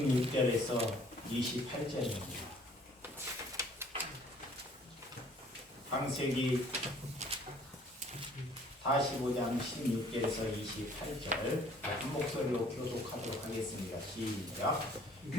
16절에서 28절입니다. 창세기 45장 16절에서 28절 한 목소리로 교독하도록 하겠습니다. 시작.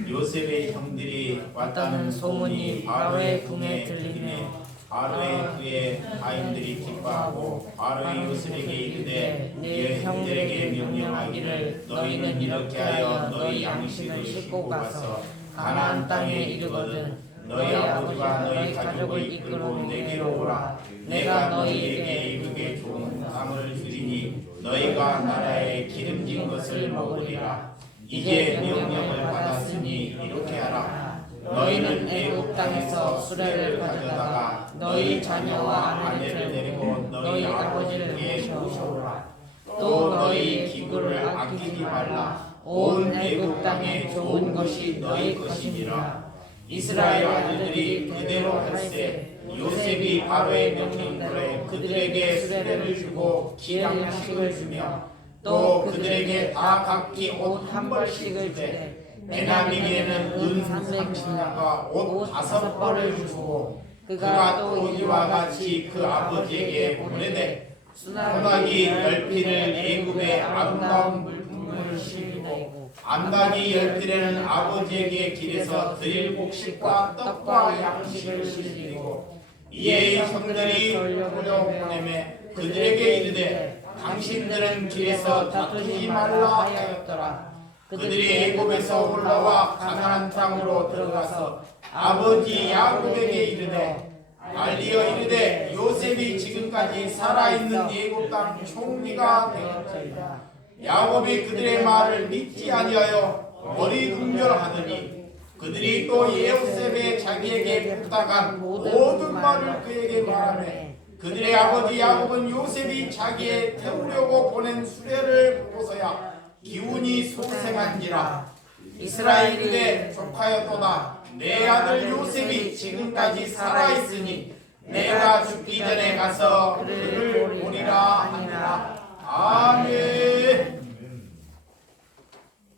요셉의 형들이 왔다는 소문이 바로의 궁에 들리며 바로의 그의 아인들이 기뻐하고 바로의 요셉에게 이르되 네 형들에게 명령하기를 너희는 이렇게 하여 너희 양식을 싣고 가서 가나안 땅에 이르거든 너희 아버지와 너희 가족을 이끌고 내게로 오라. 내가 너희에게 이르게 좋은 땅을 주리니 너희가 나라에 기름진 것을 먹으리라. 이제 명령을 받았으니 이렇게 하라. 너희는 애굽 땅에서 수레를 가져다가 너희 자녀와 아내를 데리고 너희 아버지에게 모셔오라. 또 너희 기구를 아끼지 말라. 온 애굽 땅에 좋은 것이 너희 것이니라. 이스라엘 아들들이 그대로 할세 요셉이 바로의 명령대로 그들에게 수레를 주고 기름식을 주며 또 그들에게 다 각기 옷 한 벌씩을 주되 베냐민에게는 은 30냥과 옷 5벌을 주고 그가 또 이와 같이 그 아버지에게 보내되 소나기 10필을 애굽의 아름다운 물품을 실리고 암나기 10필에는 아버지에게 길에서 드릴 곡식과 떡과 양식을 실리고 이에 형들이 돌려보내매 그들에게 이르되 당신들은 길에서 다투지 말라 하였더라. 그들이 애굽에서 올라와 가나안 땅으로 들어가서 아버지 야곱에게 이르되 알리어 이르되 요셉이 지금까지 살아있는 애굽 땅 총리가 되었더이다. 야곱이 그들의 말을 믿지 아니하여 머리군절하더니 그들이 또 요셉의 자기에게 부탁한 모든 말을 그에게 말하매 그들의 아버지 야곱은 요셉이 자기에 태우려고 보낸 수레를 보고서야 기운이 소생한지라. 이스라엘이 이르되 조카였도다. 내 아들 요셉이 지금까지 살아있으니 내가 죽기 전에 가서 그를 보리라 하니라. 아멘.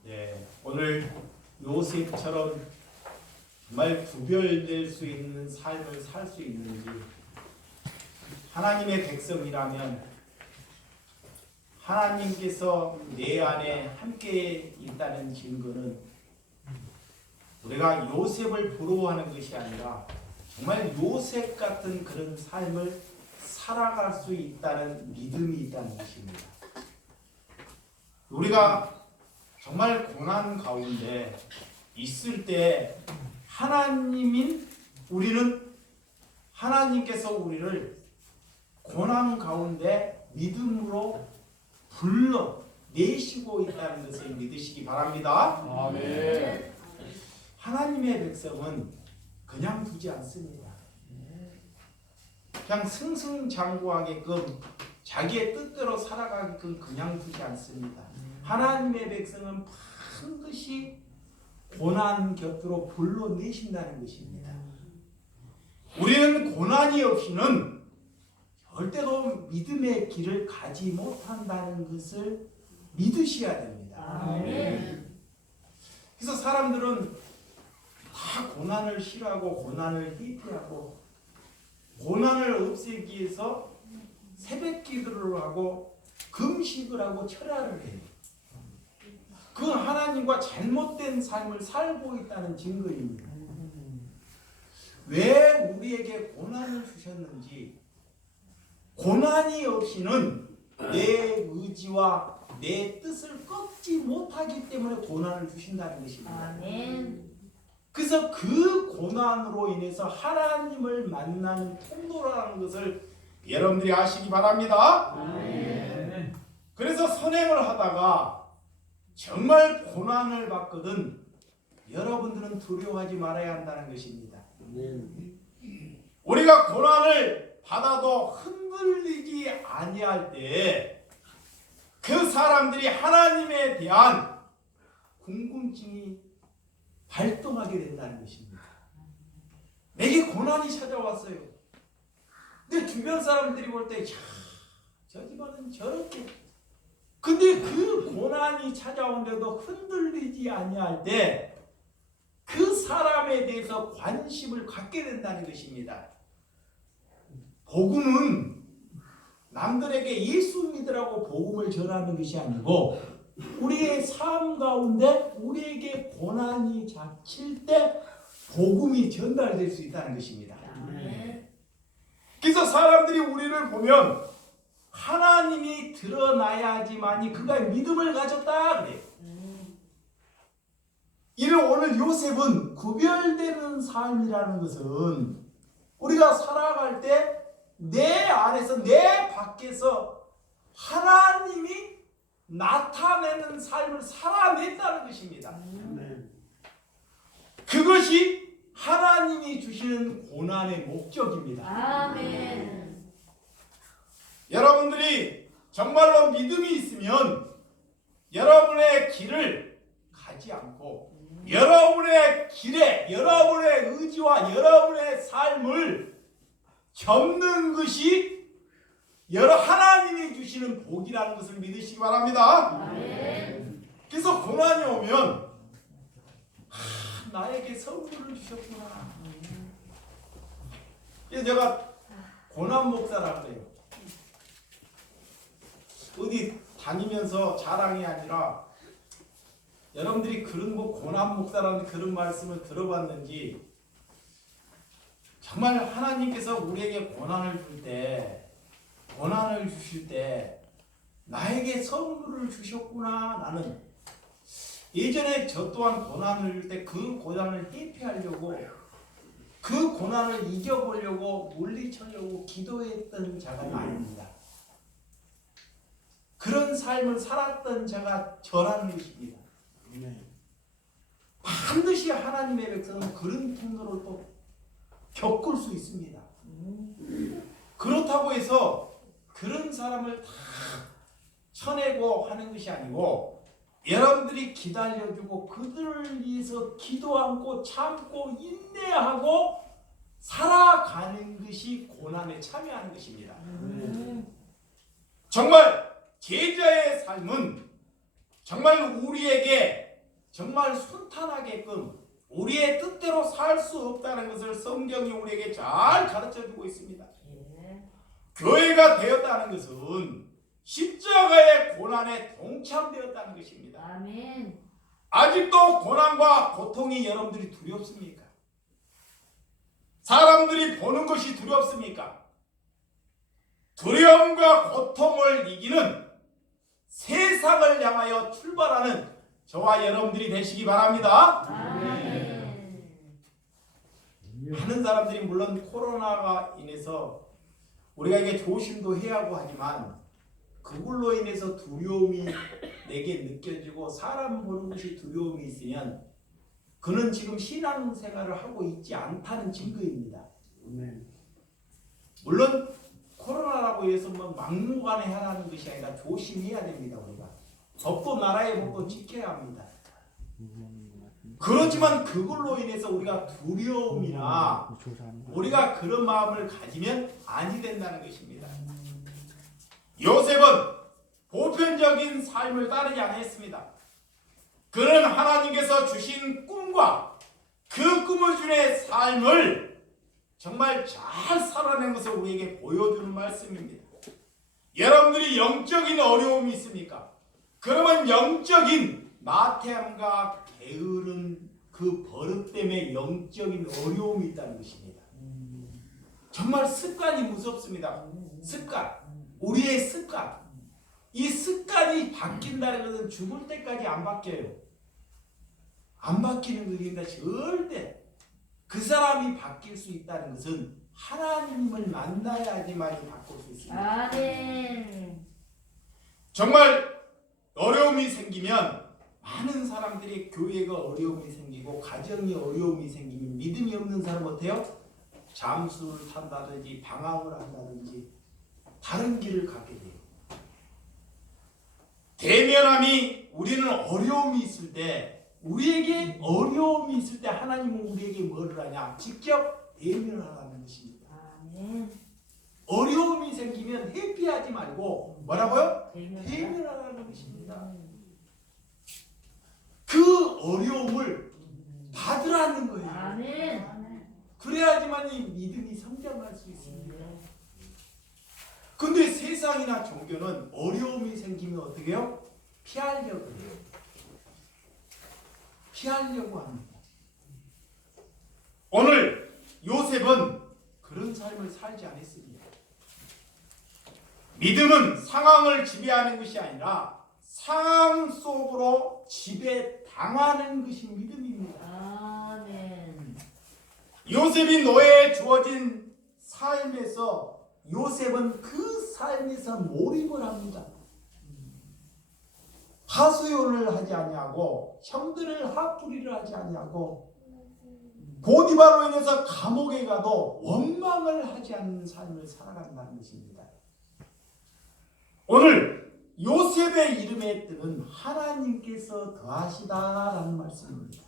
네, 오늘 요셉처럼 정말 구별될 수 있는 삶을 살 수 있는지, 하나님의 백성이라면 하나님께서 내 안에 함께 있다는 증거는 우리가 요셉을 부러워하는 것이 아니라 정말 요셉 같은 그런 삶을 살아갈 수 있다는 믿음이 있다는 것입니다. 우리가 정말 고난 가운데 있을 때 하나님인 우리는 하나님께서 우리를 고난 가운데 믿음으로 불러내시고 있다는 것을 믿으시기 바랍니다. 아멘. 하나님의 백성은 그냥 두지 않습니다. 그냥 승승장구하게끔 자기의 뜻대로 살아가게끔 그냥 두지 않습니다. 하나님의 백성은 반드시 고난 곁으로 불러내신다는 것입니다. 우리는 고난이 없이는 절대로 믿음의 길을 가지 못한다는 것을 믿으셔야 됩니다. 그래서 사람들은 다 고난을 싫어하고 고난을 회피하고 고난을 없애기 위해서 새벽 기도를 하고 금식을 하고 철야를 해요. 그 하나님과 잘못된 삶을 살고 있다는 증거입니다. 왜 우리에게 고난을 주셨는지, 고난이 없이는 내 의지와 내 뜻을 꺾지 못하기 때문에 고난을 주신다는 것입니다. 아멘. 그래서 그 고난으로 인해서 하나님을 만나는 통로라는 것을 여러분들이 아시기 바랍니다. 아멘. 그래서 선행을 하다가 정말 고난을 받거든 여러분들은 두려워하지 말아야 한다는 것입니다. 우리가 고난을 받아도 흔들리지 아니할 때 그 사람들이 하나님에 대한 궁금증이 발동하게 된다는 것입니다. 내게 고난이 찾아왔어요. 근데 주변 사람들이 볼 때 저 집안은 저렇게, 근데 그 고난이 찾아오는데도 흔들리지 아니할 때 사람에 대해서 관심을 갖게 된다는 것입니다. 복음은 남들에게 예수 믿으라고 복음을 전하는 것이 아니고 우리의 삶 가운데 우리에게 고난이 닥칠 때 복음이 전달될 수 있다는 것입니다. 그래서 사람들이 우리를 보면 하나님이 드러나야지만이 그가 믿음을 가졌다 그래요. 이를 오늘 요셉은 구별되는 삶이라는 것은 우리가 살아갈 때 내 안에서 내 밖에서 하나님이 나타내는 삶을 살아낸다는 것입니다. 그것이 하나님이 주시는 고난의 목적입니다. 아멘. 여러분들이 정말로 믿음이 있으면 여러분의 길을 가지 않고 여러분의 길에 여러분의 의지와 여러분의 삶을 접는 것이 하나님이 주시는 복이라는 것을 믿으시기 바랍니다. 아멘. 그래서 고난이 오면 나에게 선물을 주셨구나. 그래서 제가 고난 목사라고 해요. 어디 다니면서 자랑이 아니라 여러분들이 그런 고난 목사라는 그런 말씀을 들어봤는지 정말 하나님께서 우리에게 고난을 주실 때 나에게 선물을 주셨구나. 나는 예전에 저 또한 고난을 줄 때 그 고난을 회피하려고 그 고난을 이겨보려고 물리치려고 기도했던 자가 아닙니다. 그런 삶을 살았던 자가 저라는 것입니다. 반드시 하나님의 백성은 그런 통로를 또 겪을 수 있습니다. 그렇다고 해서 그런 사람을 다 쳐내고 하는 것이 아니고 여러분들이 기다려주고 그들을 위해서 기도 않고 참고 인내하고 살아가는 것이 고난에 참여하는 것입니다. 정말 제자의 삶은 정말 우리에게 정말 순탄하게끔 우리의 뜻대로 살 수 없다는 것을 성경이 우리에게 잘 가르쳐주고 있습니다. 교회가 되었다는 것은 십자가의 고난에 동참되었다는 것입니다. 아멘. 아직도 고난과 고통이 여러분들이 두렵습니까? 사람들이 보는 것이 두렵습니까? 두려움과 고통을 이기는 세상을 향하여 출발하는 저와 여러분들이 되시기 바랍니다. 아멘. 많은 사람들이 물론 코로나가 인해서 우리가 이게 조심도 해야 하고 하지만 그걸로 인해서 두려움이 내게 느껴지고 사람 보는 것이 두려움이 있으면 그는 지금 신앙생활을 하고 있지 않다는 증거입니다. 물론 코로나라고 해서 뭐 막무가내 하라는 것이 아니라 조심해야 됩니다. 우리가 법도 나라의 법도 지켜야 합니다. 그렇지만 그걸로 인해서 우리가 두려움이나 우리가 그런 마음을 가지면 아니 된다는 것입니다. 요셉은 보편적인 삶을 따르지 않았습니다. 그는 하나님께서 주신 꿈과 그 꿈을 주의 삶을 정말 잘 살아낸 것을 우리에게 보여주는 말씀입니다. 여러분들이 영적인 어려움이 있습니까? 그러면 영적인 나태함과 게으른 그 버릇 때문에 영적인 어려움이 있다는 것입니다. 정말 습관이 무섭습니다. 습관. 우리의 습관. 이 습관이 바뀐다는 것은 죽을 때까지 안 바뀌어요. 안 바뀌는 것입니다. 절대. 그 사람이 바뀔 수 있다는 것은 하나님을 만나야지만 바꿀 수 있습니다. 아멘. 정말 어려움이 생기면 많은 사람들이 교회가 어려움이 생기고 가정이 어려움이 생기면 믿음이 없는 사람은 어때요? 잠수를 탄다든지 방황을 한다든지 다른 길을 가게 돼요. 대면함이 우리는 어려움이 있을 때 우리에게 어려움이 있을 때 하나님은 우리에게 뭐를 하냐? 직접 대면하라는 것입니다. 아멘. 어려움이 생기면 회피하지 말고 뭐라고요? 대면하라는 것입니다. 그 어려움을 받으라는 거예요. 아멘. 그래야지만 이 믿음이 성장할 수 있습니다. 근데 세상이나 종교는 어려움이 생기면 어떻게 해요? 피하려고 해요. 피하려고 합니다. 오늘 요셉은 그런 삶을 살지 않았습니다. 믿음은 상황을 지배하는 것이 아니라 상황 속으로 지배당하는 것이 믿음입니다. 아멘. 요셉이 노예에 주어진 삶에서 요셉은 그 삶에서 몰입을 합니다. 하수요를 하지 아니하고 형들을 핫부리를 하지 아니하고 보디바로 인해서 감옥에 가도 원망을 하지 않는 삶을 살아간다는 것입니다. 오늘 요셉의 이름에 뜨는 하나님께서 더하시다라는 말씀입니다.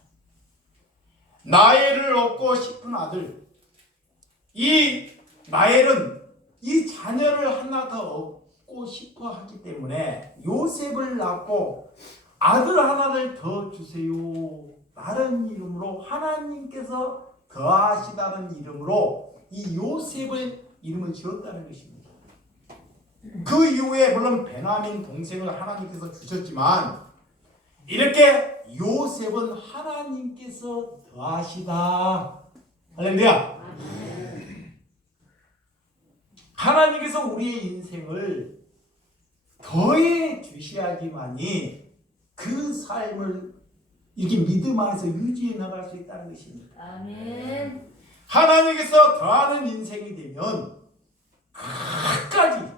나엘을 얻고 싶은 아들, 이 나엘은 이 자녀를 하나 더 얻고 싶어 하기 때문에 요셉을 낳고 아들 하나를 더 주세요 라는 이름으로 하나님께서 더하시다는 이름으로 이 요셉을 이름을 지었다는 것입니다. 그 이후에 물론 베냐민 동생을 하나님께서 주셨지만 이렇게 요셉은 하나님께서 더하시다. 할렐루야. 하나님께서 우리의 인생을 더해 주셔야지만이 그 삶을 이렇게 믿음 안에서 유지해 나갈 수 있다는 것입니다. 아멘. 하나님께서 더하는 인생이 되면 끝까지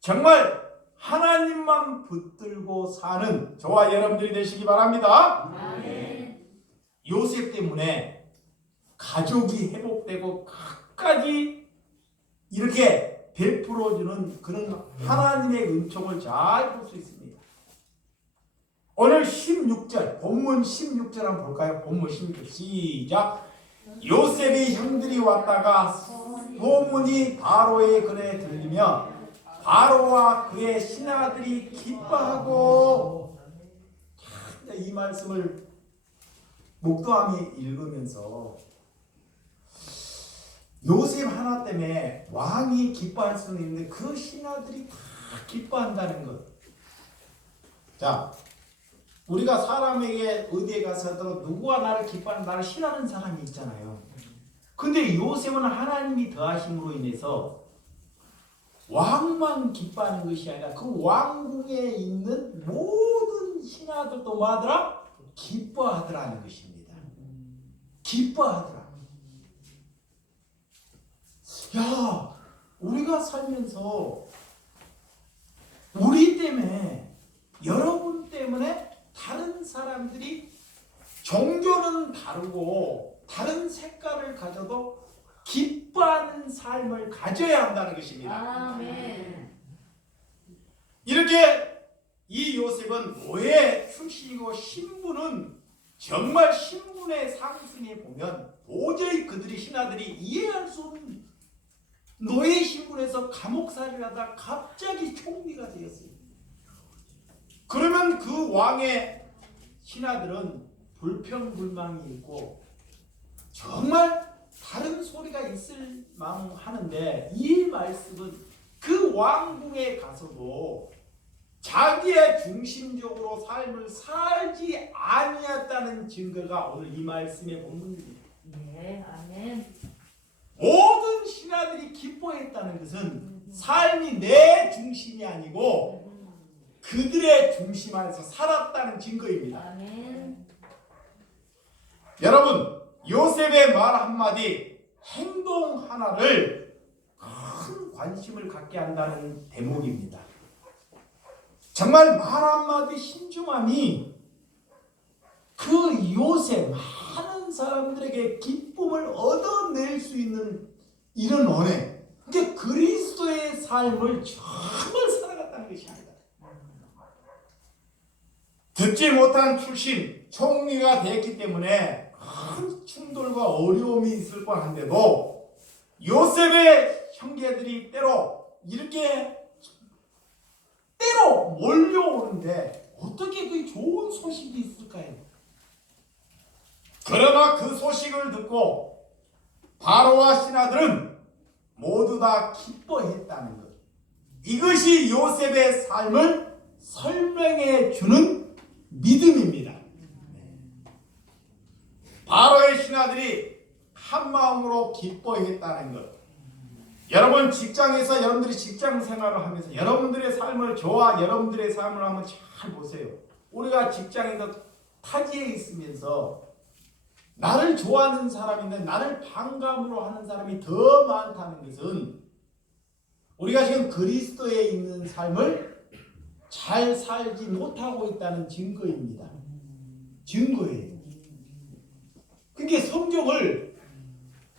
정말 하나님만 붙들고 사는 저와 여러분들이 되시기 바랍니다. 아멘. 요셉 때문에 가족이 회복되고 끝까지 이렇게 베풀어주는 그런 하나님의 은총을 잘 볼 수 있습니다. 오늘 16절 본문 16절 한번 볼까요? 본문 16절 시작. 요셉의 형들이 왔다가 소문이 바로의 글에 들리며 바로와 그의 신하들이 기뻐하고, 이 말씀을 목도함이 읽으면서 요셉 하나 때문에 왕이 기뻐할 수는 있는데 그 신하들이 다 기뻐한다는 것. 자, 우리가 사람에게 어디에 가서도 누구와 나를 기뻐하는, 나를 싫어하는 사람이 있잖아요. 근데 요셉은 하나님이 더하심으로 인해서 왕만 기뻐하는 것이 아니라 그 왕궁에 있는 모든 신하들도 뭐하더라? 기뻐하더라는 것입니다. 기뻐하더라. 야, 우리가 살면서 우리 때문에, 여러분 때문에 다른 사람들이 종교는 다르고 다른 색깔을 가져도 기뻐하는 삶을 가져야 한다는 것입니다. 아멘. 이렇게 이 요셉은 노예 출신이고 신분은 정말 신분의 상승에 보면 도저히 그들이 신하들이 이해할 수 없는 노예 신분에서 감옥살이를 하다 갑자기 총리가 되었어요. 그러면 그 왕의 신하들은 불평불만이 있고 정말 다른 소리가 있을 마음 하는데, 이 말씀은 그 왕궁에 가서도 자기의 중심적으로 삶을 살지 아니했다는 증거가 오늘 이 말씀의 본문입니다. 네, 아멘. 모든 신하들이 기뻐했다는 것은 삶이 내 중심이 아니고 그들의 중심 안에서 살았다는 증거입니다. 아멘. 여러분, 요셉의 말 한마디, 행동 하나를 큰 관심을 갖게 한다는 대목입니다. 정말 말 한마디 신중함이 그 요셉, 많은 사람들에게 기쁨을 얻어낼 수 있는 이런 은혜, 그게 그리스도의 삶을 정말 살아갔다는 것이 아니다. 듣지 못한 출신 총리가 됐기 때문에 큰 충돌과 어려움이 있을 뻔한데도 요셉의 형제들이 때로 이렇게 몰려오는데 어떻게 그 좋은 소식이 있을까요? 그러나 그 소식을 듣고 바로와 신하들은 모두 다 기뻐했다는 것. 이것이 요셉의 삶을 설명해 주는 믿음입니다. 바로의 신하들이 한 마음으로 기뻐했다는 것. 여러분 직장에서 여러분들이 직장 생활을 하면서 여러분들의 삶을 저와 여러분들의 삶을 한번 잘 보세요. 우리가 직장에서 타지에 있으면서 나를 좋아하는 사람인데 나를 반감으로 하는 사람이 더 많다는 것은 우리가 지금 그리스도에 있는 삶을 잘 살지 못하고 있다는 증거입니다. 증거예요. 그게 성경을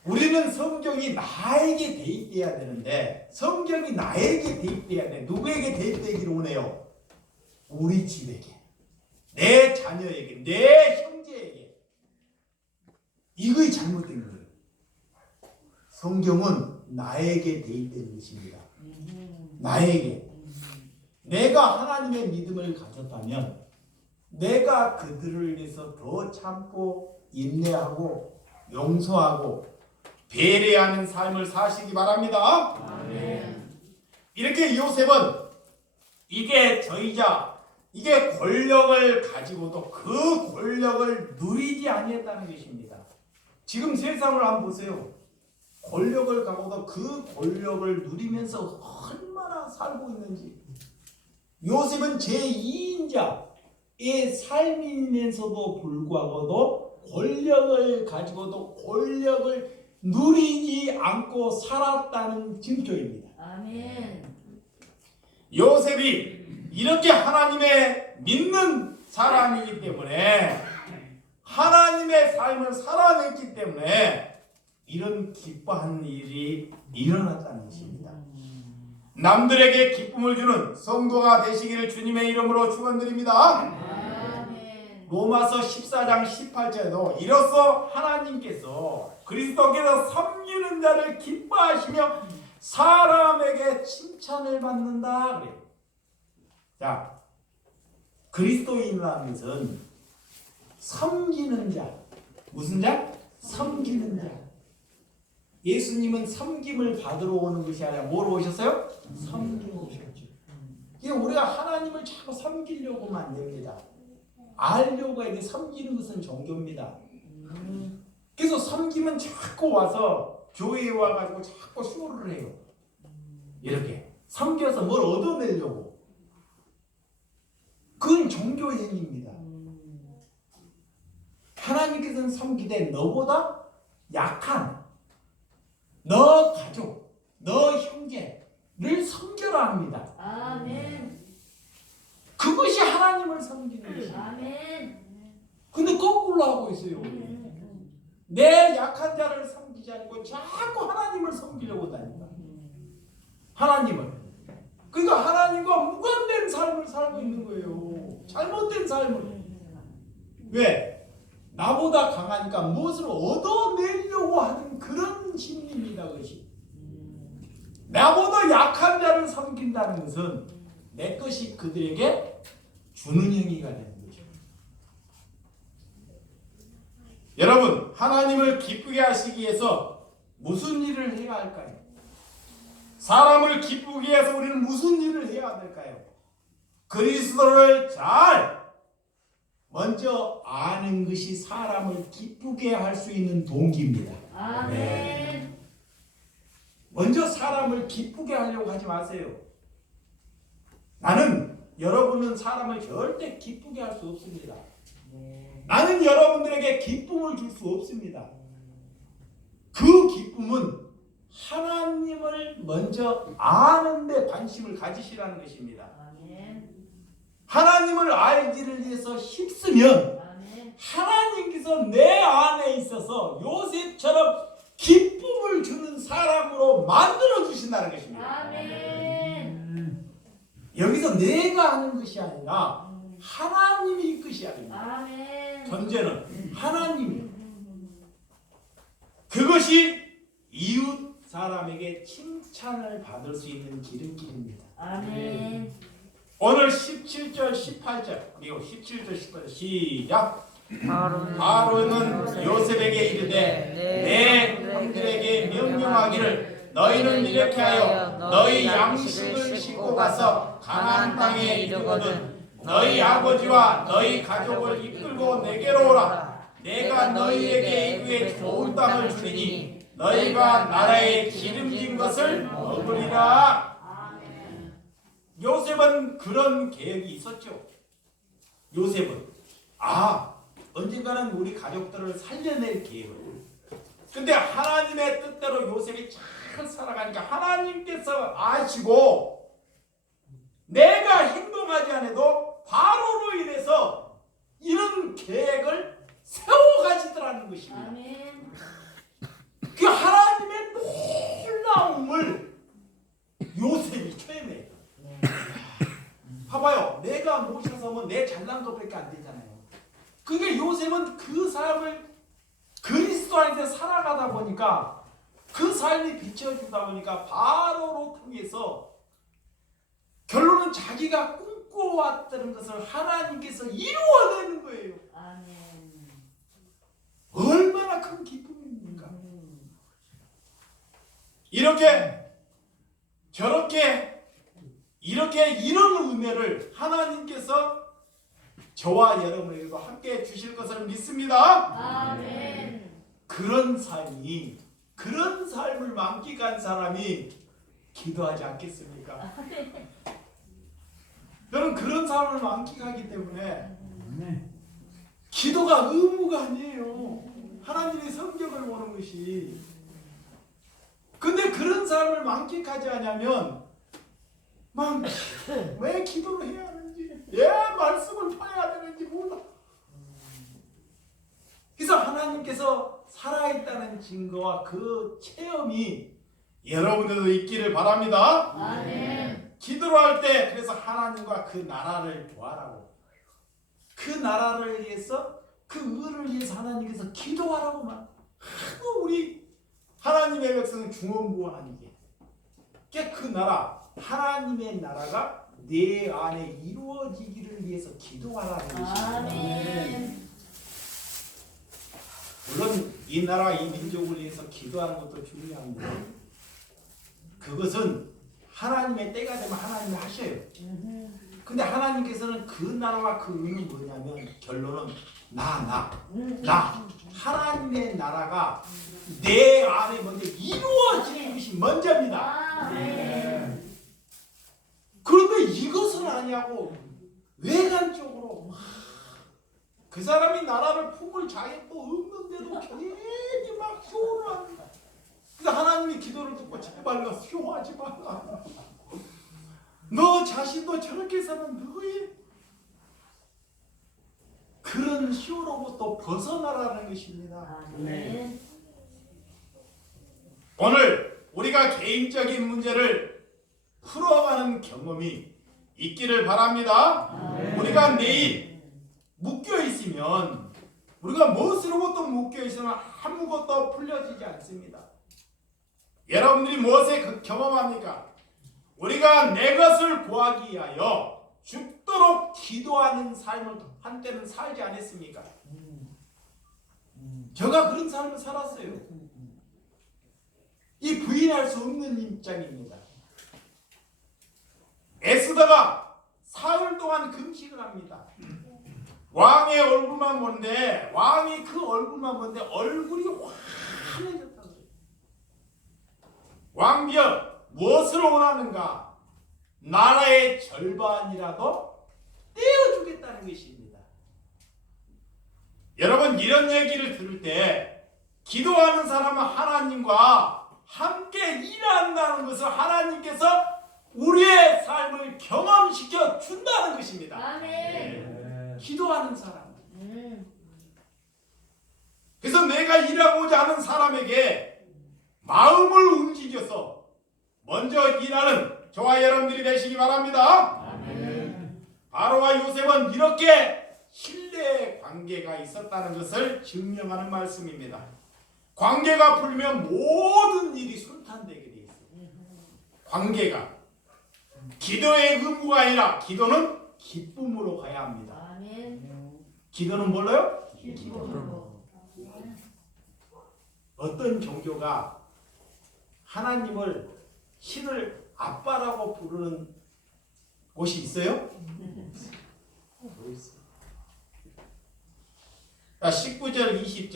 우리는 성경이 나에게 대입돼야 되는데 성경이 나에게 대입돼야 돼. 누구에게 대입되기를 원해요? 우리 집에게, 내 자녀에게, 내 형제에게. 이거이 잘못된 거예요. 성경은 나에게 대입되는 것입니다. 나에게. 내가 하나님의 믿음을 가졌다면 내가 그들을 위해서 더 참고 인내하고 용서하고 배려하는 삶을 사시기 바랍니다. 아멘. 이렇게 요셉은 이게 저희자 이게 권력을 가지고도 그 권력을 누리지 아니했다는 것입니다. 지금 세상을 한번 보세요. 권력을 갖고도 그 권력을 누리면서 얼마나 살고 있는지. 요셉은 제2인자의 삶이면서도 불구하고도 권력을 가지고도 권력을 누리지 않고 살았다는 증거입니다. 아멘. 요셉이 이렇게 하나님의 믿는 사람이기 때문에 하나님의 삶을 살아냈기 때문에 이런 기뻐하는 일이 일어났다는 것입니다. 남들에게 기쁨을 주는 성도가 되시기를 주님의 이름으로 축원드립니다. 아멘. 로마서 14장 18절에도 이로써 하나님께서 그리스도께서 섬기는 자를 기뻐하시며 사람에게 칭찬을 받는다 그래요. 자, 그리스도인이라는 것은 섬기는 자. 무슨 자? 섬기는 자. 예수님은 섬김을 받으러 오는 것이 아니라 뭐로 오셨어요? 섬기러 오셨죠. 우리가 하나님을 자꾸 섬기려고 만듭니다. 알려고 해야 돼. 섬기는 것은 종교입니다. 그래서 섬기면 자꾸 와서 교회에 와가지고 자꾸 수고를 해요. 이렇게 섬겨서 뭘 얻어내려고. 그건 종교 행위입니다. 하나님께서는 섬기되 너보다 약한 너 가족, 너 형제를 섬겨라 합니다. 아멘. 그것이 하나님을 섬기는 것입니다. 아멘. 근데 거꾸로 하고 있어요. 내 약한 자를 섬기지 않고 자꾸 하나님을 섬기려고 다닌다. 하나님을. 그러니까 하나님과 무관된 삶을 살고 있는 거예요. 잘못된 삶을. 왜? 나보다 강하니까 무엇을 얻어내려고 하는 그런 심리입니다. 그것이. 나보다 약한 자를 섬긴다는 것은 내 것이 그들에게 주는 행위가 되는 거죠. 여러분, 하나님을 기쁘게 하시기 위해서 무슨 일을 해야 할까요? 사람을 기쁘게 해서 우리는 무슨 일을 해야 될까요? 그리스도를 잘 먼저 아는 것이 사람을 기쁘게 할 수 있는 동기입니다. 아멘. 먼저 사람을 기쁘게 하려고 하지 마세요. 나는 여러분은 사람을 절대 기쁘게 할 수 없습니다. 나는 여러분들에게 기쁨을 줄 수 없습니다. 그 기쁨은 하나님을 먼저 아는 데 관심을 가지시라는 것입니다. 아멘. 하나님을 알기를 위해서 힘쓰면 아멘. 하나님께서 내 안에 있어서 요셉처럼 기쁨을 주는 사람으로 만들어 주신다는 것입니다. 아멘. 여기서 내가 하는 것이 아니라 하나님이 이끄셔야 됩니다. 아멘. 전제는 하나님이. 그것이 이웃 사람에게 칭찬을 받을 수 있는 기름길입니다. 아멘. 오늘 17절 18절 그리고 17절 18절 시작. 바로는 요셉에게 이르되 내 형들에게 명령하기를 너희는 이렇게 하여 너희 양식을 싣고 가서 가나안 땅에 이르거든 너희 아버지와 너희 가족을 이끌고 내게로 오라. 내가 너희에게 이후에 좋은 땅을 주리니 너희가 나라의 기름진 것을 먹으리라. 요셉은 그런 계획이 있었죠. 요셉은 언젠가는 우리 가족들을 살려낼 계획을. 근데 하나님의 뜻대로 요셉이 잘 살아가니까 하나님께서 아시고 내가 행동하지 않아도 바로로 인해서 이런 계획을 세워가시더라는 것입니다. 아멘. 그 하나님의 놀라움을 요셉이 체험해요. 봐봐요. 내가 모셔서 뭐 내 잘난 것밖에 안 되잖아요. 그게 요셉은 그 삶을 그리스도 안에서 살아가다 보니까 그 삶이 비춰주다 보니까 바로로 통해서 결론은 자기가 꿈꿔왔다는 것을 하나님께서 이루어내는 거예요. 아멘. 얼마나 큰 기쁨입니까? 이렇게 저렇게 이렇게 이런 은혜를 하나님께서 저와 여러분에게도 함께 주실 것을 믿습니다. 아멘. 그런 삶을 만끽한 사람이 기도하지 않겠습니까? 저는 그런 삶을 만끽하기 때문에 기도가 의무가 아니에요. 하나님의 성격을 보는 것이. 근데 그런 삶을 만끽하지 않으면 왜 기도를 해야 하는지, 왜 말씀을 봐야 되는지 몰라. 그래서 하나님께서 살아있다는 증거와 그 체험이 여러분들도 있기를 바랍니다. 아멘. 기도를 할 때 그래서 하나님과 그 나라를 구하라고, 그 나라를 위해서, 그 의를 위해서 하나님께서 기도하라고만 하도 우리 하나님의 백성은 중언부언하는 게 그 나라, 하나님의 나라가 내 안에 이루어지기를 위해서 기도하라는 것입니다. 아멘. 물론 이 나라, 이 민족을 위해서 기도하는 것도 중요합니다. 그것은 하나님의 때가 되면 하나님이 하셔요. 근데 하나님께서는 그 나라와 그 의는 뭐냐면 결론은 나 하나님의 나라가 내 안에 먼저 이루어지는 것이 먼저입니다. 아멘. 그런데 이것은 아니하고 외관적으로 그 사람이 나라를 품을 자격도 없는데도 괜히 막 쇼를 합니다. 그래서 하나님이 기도를 듣고 제발 너 쇼하지 말라. 너 자신도 저렇게 사는 너희 그런 쇼로부터 벗어나라는 것입니다. 아멘. 오늘 우리가 개인적인 문제를 풀어가는 경험이 있기를 바랍니다. 우리가 내일 묶여 있으면, 우리가 무엇으로부터 묶여 있으면 아무것도 풀려지지 않습니다. 여러분들이 무엇에 경험합니까? 우리가 내 것을 구하기 위하여 죽도록 기도하는 삶을 한때는 살지 않았습니까? 제가 그런 삶을 살았어요. 이 부인할 수 없는 입장입니다. 애쓰다가 사흘 동안 금식을 합니다. 왕의 얼굴만 보는데, 왕이 그 얼굴만 보는데 얼굴이 환해졌다고 해요. 왕비여, 무엇을 원하는가? 나라의 절반이라도 떼어주겠다는 것입니다. 여러분, 이런 얘기를 들을 때 기도하는 사람은 하나님과 함께 일한다는 것을 하나님께서 우리의 삶을 경험시켜 준다는 것입니다. 아멘. 기도하는 사람. 그래서 내가 일하고자 하는 사람에게 마음을 움직여서 먼저 일하는 저와 여러분들이 되시기 바랍니다. 아멘. 바로와 요셉은 이렇게 신뢰의 관계가 있었다는 것을 증명하는 말씀입니다. 관계가 풀리면 모든 일이 순탄되게 되어 있어요. 관계가. 기도의 의무가 아니라 기도는 기쁨으로 가야 합니다. 아멘. 기도는 뭘로요? 어떤 종교가 하나님을 신을 아빠라고 부르는 곳이 있어요? 자, 19절 20절.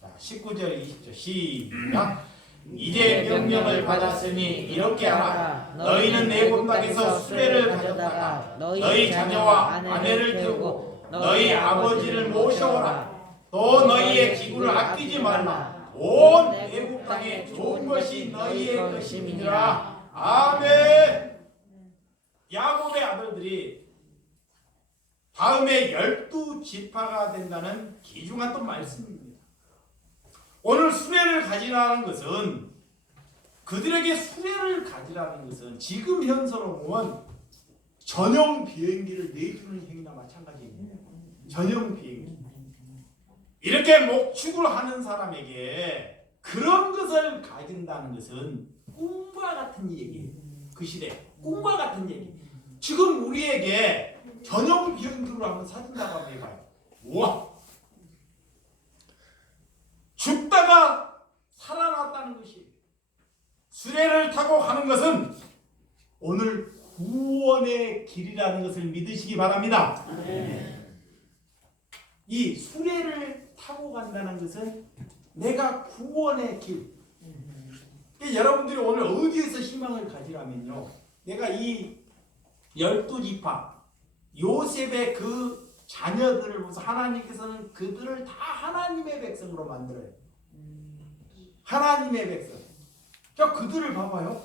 자, 19절 20절 시작. 이제 명령을 받았으니 이렇게 하라. 너희는 애굽 땅에서 수레를 가져다가 너희 자녀와 아내를 태우고 너희 아버지를 모셔오라. 또 너희의 기구를 아끼지 말라. 온 애굽 땅에 좋은 것이 너희의 것임이니라. 아멘. 야곱의 아들들이 다음에 12지파가 된다는 귀중한 또 말씀입니다. 오늘 수레를 가지라는 것은, 그들에게 수레를 가지라는 것은 지금 현서로 보면 전용 비행기를 내주는 행위나 마찬가지입니다. 전용 비행기. 이렇게 목축을 하는 사람에게 그런 것을 가진다는 것은 꿈과 같은 얘기예요. 그 시대 꿈과 같은 얘기. 지금 우리에게 전용 비행기로 한번 사준다고 한번 해봐요. 우와! 죽다가 살아났다는 것이, 수레를 타고 가는 것은 오늘 구원의 길이라는 것을 믿으시기 바랍니다. 이 수레를 타고 간다는 것은 내가 구원의 길. 여러분들이 오늘 어디에서 희망을 가지라면요, 내가 이 12지파 요셉의 그 자녀들을 보면서 하나님께서는 그들을 다 하나님의 백성으로 만들어요. 하나님의 백성. 자, 그들을 봐봐요.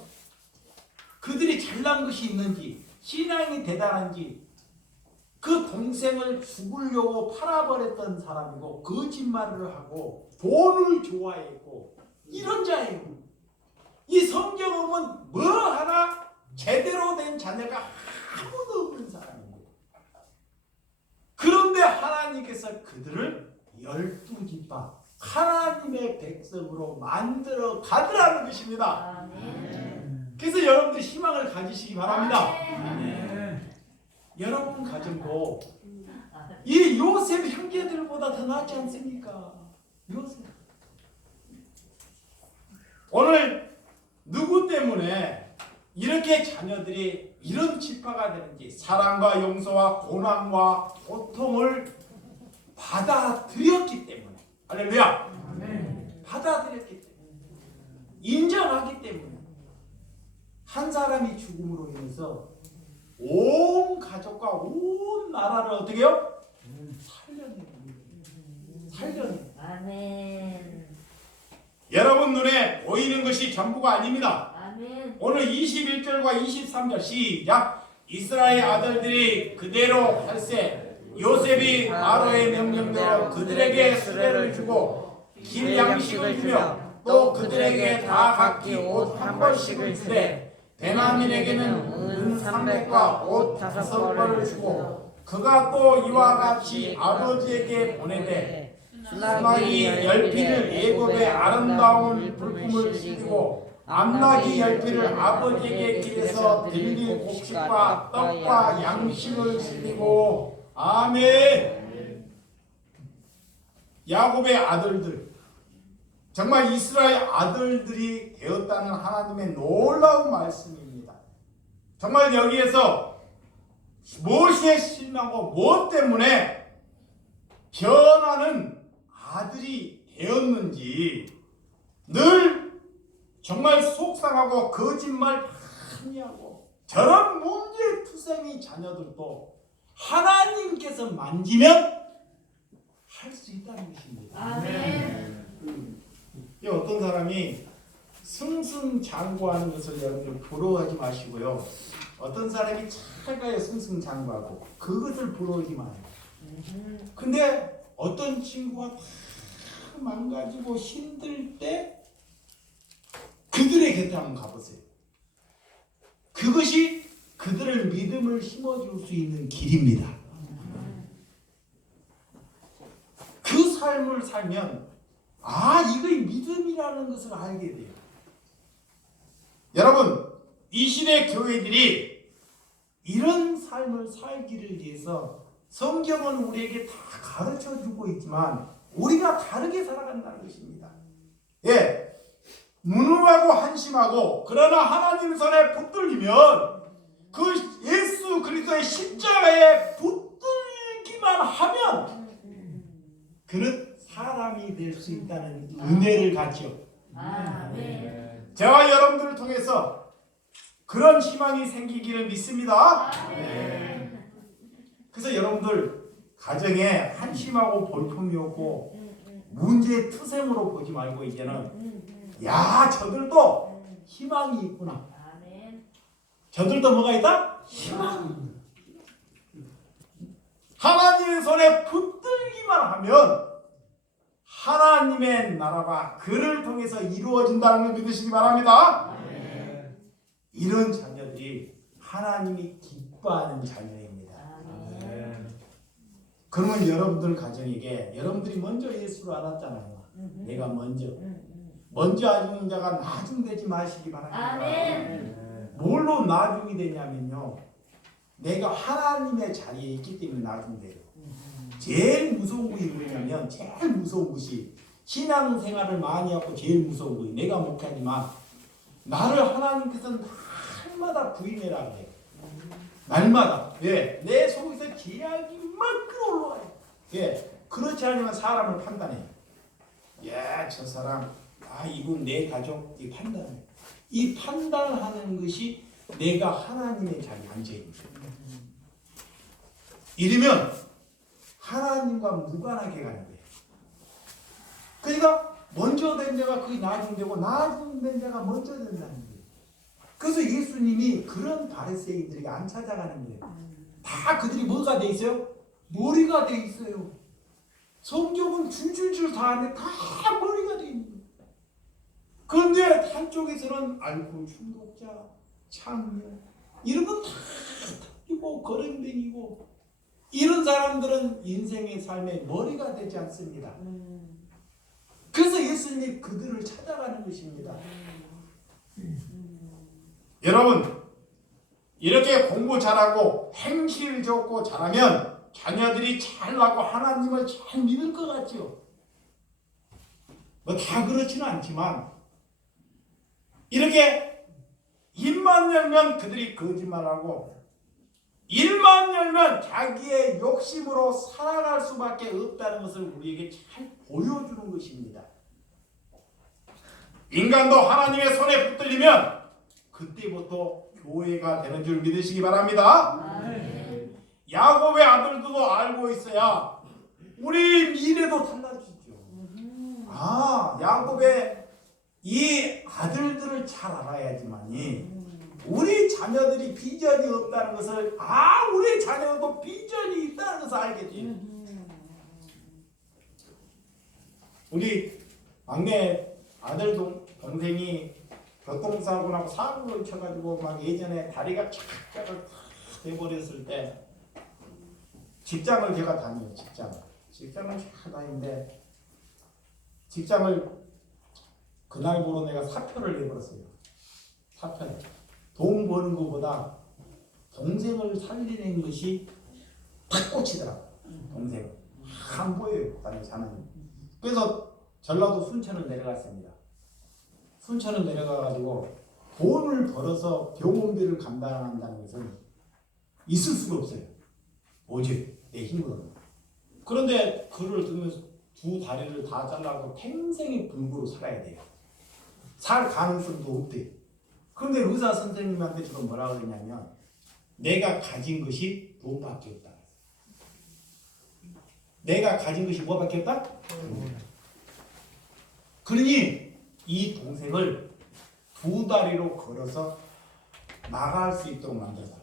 그들이 잘난 것이 있는지, 신앙이 대단한지, 그 동생을 죽으려고 팔아버렸던 사람이고, 거짓말을 하고 돈을 좋아했고, 이런 자예요. 이 성경 보면 뭐 하나 제대로 된 자녀가 아무도 없는 사람입니다. 그런데 하나님께서 그들을 12지파 하나님의 백성으로 만들어 가더라는 것입니다. 그래서 여러분들이 희망을 가지시기 바랍니다. 여러분 가정도 이 요셉 형제들보다 더 낫지 않습니까? 요셉. 오늘 누구 때문에 이렇게 자녀들이 이런 지파가 되는지, 사랑과 용서와 고난과 고통을 받아들였기 때문에, 할렐루야, 받아들였기 때문에, 인정하기 때문에 한 사람이 죽음으로 인해서 온 가족과 온 나라를 어떻게 해요? 살려내요. 아멘. 여러분 눈에 보이는 것이 전부가 아닙니다. 아멘. 오늘 21절과 23절 시작. 이스라엘 아들들이 그대로 할세 요셉이 바로의 명령대로 그들에게 수레를 주고 길 양식을 주며 또 그들에게 다 각기 옷 한 벌씩을 주되 베냐민에게는 은 300과 옷 5벌을 주고 그가 또 이와 같이 아버지에게 보내되 수나기 10필을 애굽의 아름다운 불품을 실리고 암나기 10필을 아버지에게 길에서 들릴 곡식과 떡과 양식을 실리고. 아멘. 야곱의 아들들, 정말 이스라엘 아들들이 되었다는 하나님의 놀라운 말씀입니다. 정말 여기에서 무엇에 신나고 무엇 때문에 변하는 아들이 되었는지, 늘 정말 속상하고 거짓말 많이 하고 저런 문제투성이 자녀들도 하나님께서 만지면 할 수 있다는 것입니다. 아멘. 어떤 사람이 승승장구하는 것을 여러분들 부러워하지 마시고요. 어떤 사람이 잘 가요, 승승장구하고. 그것을 부러워하지 마요. 근데 어떤 친구가 다 망가지고 힘들 때 그들의 곁에 한번 가보세요. 그것이 그들을 믿음을 심어줄 수 있는 길입니다. 그 삶을 살면 이거 믿음이라는 것을 알게 돼요. 여러분, 이 시대 교회들이 이런 삶을 살기를 위해서 성경은 우리에게 다 가르쳐 주고 있지만 우리가 다르게 살아간다는 것입니다. 예, 무능하고 한심하고 그러나 하나님 손에 붙들리면 그 예수 그리스도의 십자가에 붙들기만 하면 그는 사람이 될 수 있다는 은혜를 갖죠. 아멘. 저와 여러분들을 통해서 그런 희망이 생기기를 믿습니다. 아멘. 그래서 여러분들 가정에 한심하고 볼품이 없고 문제투성으로 보지 말고 이제는 야 저들도 희망이 있구나. 아멘. 저들도 뭐가 있다? 희망이 있다. 하나님의 손에 붙들기만 하면 하나님의 나라가 그를 통해서 이루어진다는 걸 믿으시기 바랍니다. 아멘. 이런 자녀들이 하나님이 기뻐하는 자녀입니다. 아멘. 그러면 여러분들 가정에게 여러분들이 먼저 예수를 알았잖아요. 내가 먼저 아중 자가 나중되지 마시기 바랍니다. 아멘. 뭘로 나중이 되냐면요, 내가 하나님의 자리에 있기 때문에 나중돼요. 제일 무서운 것이 뭐냐면, 제일 무서운 것이 신앙생활을 많이 하고 제일 무서운 것이, 내가 목회하지만 나를 하나님께서 날마다 부인해라 그래요. 날마다. 예, 내 속에서 제약이 막 끌어올라와요. 예, 그렇지 않으면 사람을 판단해요. 야, 저 사람, 이건 내 가족, 이 판단해요. 이 판단하는 것이 내가 하나님의 자리에 앉아있는 거예요. 이러면 하나님과 무관하게 가는 거예요. 그러니까 먼저 된 자가 거의 나중 되고 나중 된 자가 먼저 된다는 거예요. 그래서 예수님이 그런 바리새인들에게 안 찾아가는 거예요. 다 그들이 뭐가 돼 있어요? 머리가 돼 있어요. 성경은 줄줄줄 다 하는데 다 머리가 돼 있는 거예요. 그런데 한쪽에서는 알코올 중독자, 창녀 이런 건 다 탑이고 거렁뱅이고 이런 사람들은 인생의 삶에 머리가 되지 않습니다. 그래서 예수님이 그들을 찾아가는 것입니다. 여러분, 이렇게 공부 잘하고 행실 좋고 잘하면 자녀들이 잘나고 하나님을 잘 믿을 것 같죠. 뭐 다 그렇지는 않지만 이렇게 입만 열면 그들이 거짓말하고 일만 열면 자기의 욕심으로 살아갈 수밖에 없다는 것을 우리에게 잘 보여주는 것입니다. 인간도 하나님의 손에 붙들리면 그때부터 교회가 되는 줄 믿으시기 바랍니다. 아멘. 야곱의 아들들도 알고 있어야 우리 미래도 달라지죠. 야곱의 이 아들들을 잘 알아야지만이 우리 자녀들이 비전이 없다는 것을 우리 자녀도 비전이 있다는 것을 알게 돼요. 우리 막내 아들 동생이 교통사고 나고 사고를 쳐가지고 막 예전에 다리가 쫙쫙 돼버렸을 때 직장을 제가 다녀요. 직장을 잘 다니는데 직장을 그날부로 내가 사표를 내버렸어요. 사표를. 돈 버는 것보다 동생을 살리는 것이 탁 꽂히더라고. 동생 안 보여요. 다른 사람이. 그래서 전라도 순천을 내려갔습니다. 순천을 내려가가지고 돈을 벌어서 병원비를 감당한다는 것은 있을 수가 없어요. 오직 내 힘으로. 그런데 그를 들으면서 두 다리를 다 잘라고 평생의 불구로 살아야 돼요. 살 가능성도 없대요. 그런데 의사 선생님한테 지금 뭐라고 그러냐면 내가 가진 것이 돈밖에 없다. 내가 가진 것이 뭐밖에 없다? 그러니 이 동생을 두 다리로 걸어서 나갈 수 있도록 만들자.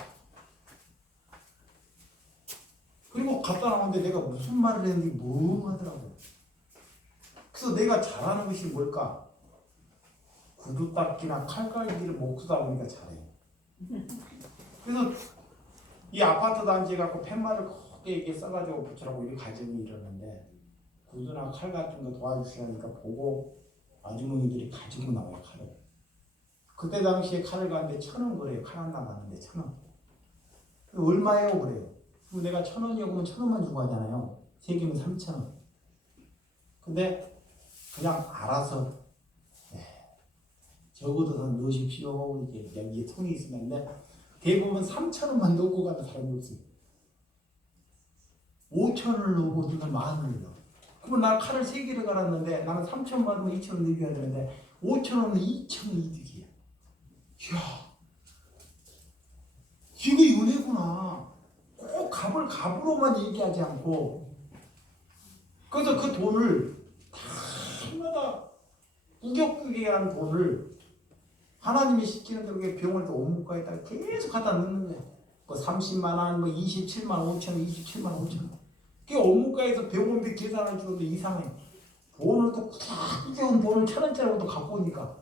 그리고 갖다 놨는데 내가 무슨 말을 했는지 멍하더라고요. 그래서 내가 잘하는 것이 뭘까? 구두 닦기나 칼갈기를 못 쓰다 보니까 잘해요. 그래서 이 아파트 단지에 갖고 팻말을 크게 이렇게 써가지고 붙이라고 이 가정이 이러는데 구두나 칼 같은 거 도와주시니까 보고 아주머니들이 가지고 나와요, 칼을. 그때 당시에 칼을 가는데 1,000원 그래요. 칼 하나 가는데 1,000원. 얼마예요? 그래요. 그럼 내가 1,000원이요 그러면 1,000원만 주고 하잖아요. 3개면 3,000원. 근데 그냥 알아서 적어도 한 넣으십시오. 이게 통이 있으면 돼. 대부분 3,000원만 넣고 가는 사람이 없어요. 5,000원을 넣고 누가 10,000원을 넣어. 그러면 나 칼을 3개를 갈았는데 나는 3,000원 받으면 2,000원 넣어야 되는데 5,000원은 2,000원 이득이야. 이야, 이게 은혜구나. 꼭 값으로만 얘기하지 않고 그래서 그 돈을 다마다 우격부격한 돈을 하나님이 시키는 대로 병원에 온무과에다가 계속 갖다 넣는 거야. 그 30만 원, 뭐 27만 5천 원, 27만 5천 원. 그 온무과에서 병원비 계산을 주는데 이상해. 돈을 또 꾸덕꾸덕한 돈을 1,000원짜리로 갖고 오니까.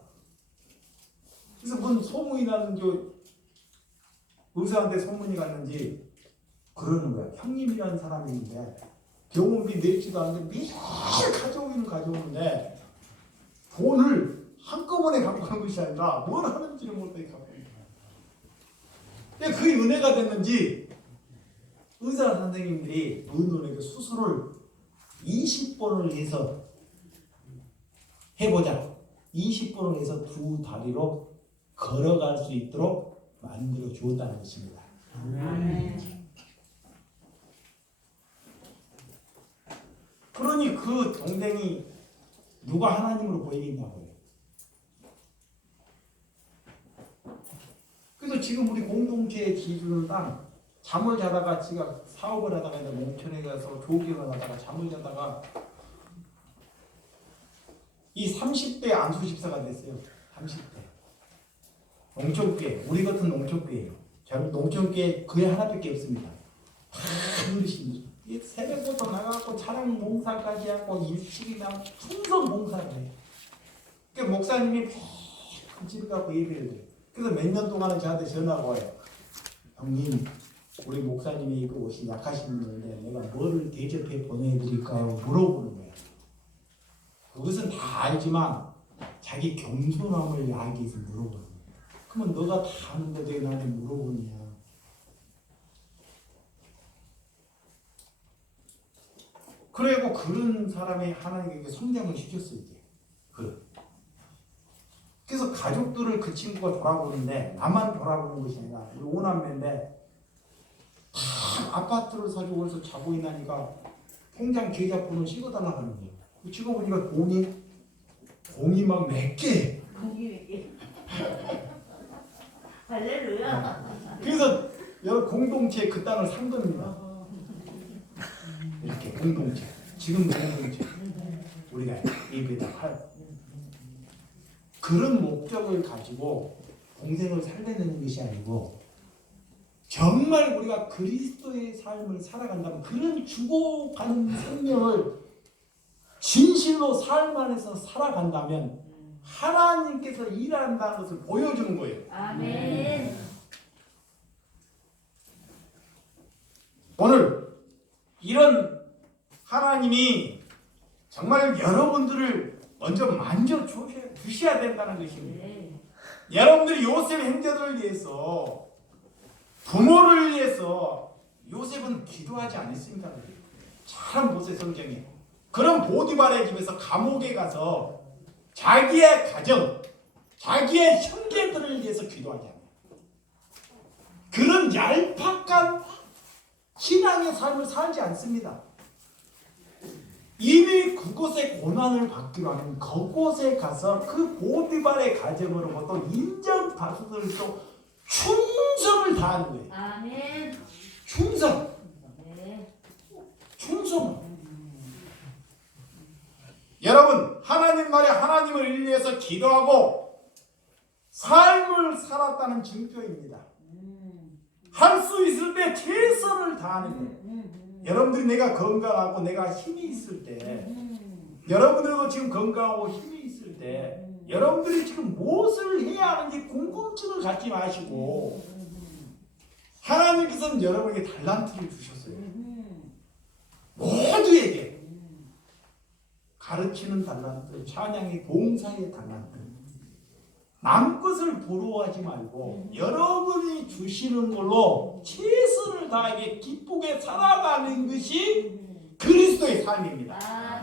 그래서 무슨 소문이 났는지 의사한테 소문이 갔는지 그러는 거야. 형님이라는 사람이 있는데 병원비 냈지도 않는데 매일 가져오는데 돈을 한꺼번에 갖고 가는 것이 아니라 뭘 하는지는 모르게 갖고 있는 거야. 그 은혜가 됐는지 의사 선생님들이 노인에게 수술을 20번을 해서 해보자. 20번을 해서 두 다리로 걸어갈 수 있도록 만들어 주었다는 것입니다. 그러니 그 동생이 누가 하나님으로 보이겠냐고요. 그래서 지금 우리 공동체의 기준은 딱 잠을 자다가 지가 사업을 하다가 이제 농촌에 가서 조기를 하다가 잠을 자다가 이 30대 안수집사가 됐어요. 30대. 농촌교회, 우리 같은 농촌교회예요. 농촌교회 그게 하나밖에 없습니다. 다 어르신들. 새벽부터 나가고 차량 봉사까지 하고 일식이나 충성 봉사를 해요. 그러니까 목사님이 그 집에 가고 예배를 해요. 그래서 몇 년 동안은 저한테 전화가 와요. 형님, 우리 목사님이 그 옷이 약하신 분인데 내가 뭐를 대접해 보내드릴까요? 물어보는 거예요. 그것은 다 알지만 자기 겸손함을 야기 위해서 물어보는 거예요. 그러면 너가 다 아는데 왜 나한테 물어보냐? 그리고 그런 사람이 하나님께 성장을 시켰어요. 이제. 그래서 가족들을 그 친구가 돌아보는데 나만 돌아보는 것이 아니라 우리 오남매인데 다 아파트를 사주고 해서 자고 있나니까 통장 계좌번호 찍어달라고 하는 거예요. 찍어보니까 공이 막 몇 개. 공이 몇 개. 할렐루야. 그래서 여러 공동체에 그 땅을 산 겁니다. 이렇게 공동체. 지금 공동체. 우리가 예배다 할. 그런 목적을 가지고 공생을 살려내는 것이 아니고 정말 우리가 그리스도의 삶을 살아간다면 그런 죽어가는 생명을 진실로 삶 안에서 살아간다면 하나님께서 일한다는 것을 보여주는 거예요. 아멘. 오늘 이런 하나님이 정말 여러분들을 먼저 만져주셔야 된다는 것입니다. 네. 여러분들이 요셉 형제들을 위해서 부모를 위해서 요셉은 기도하지 않았습니까? 잘 보세요 성경에. 그런 보디발의 집에서 감옥에 가서 자기의 가정, 자기의 형제들을 위해서 기도하지 않아요. 그런 얄팍한 신앙의 삶을 살지 않습니다. 이미 그곳에 고난을 받기로 하면 그곳에 가서 그 보디발의 가정으로부터 인정받을 또 충성을 다하는 거예요. 아멘. 충성. 네. 충성. 여러분 하나님 나라에 하나님을 위해서 기도하고 삶을 살았다는 증표입니다. 할 수 있을 때 최선을 다하는 거예요. 여러분들이 내가 건강하고 내가 힘이 있을 때 여러분들도 지금 건강하고 힘이 있을 때 여러분들이 지금 무엇을 해야 하는지 궁금증을 갖지 마시고 하나님께서는 여러분에게 달란트를 주셨어요. 모두에게 가르치는 달란트, 찬양의 봉사의 달란트. 남 것을 부러워하지 말고 여러분이 주시는 걸로 최선을 감사하게 기쁘게 살아가는 것이 그리스도의 삶입니다.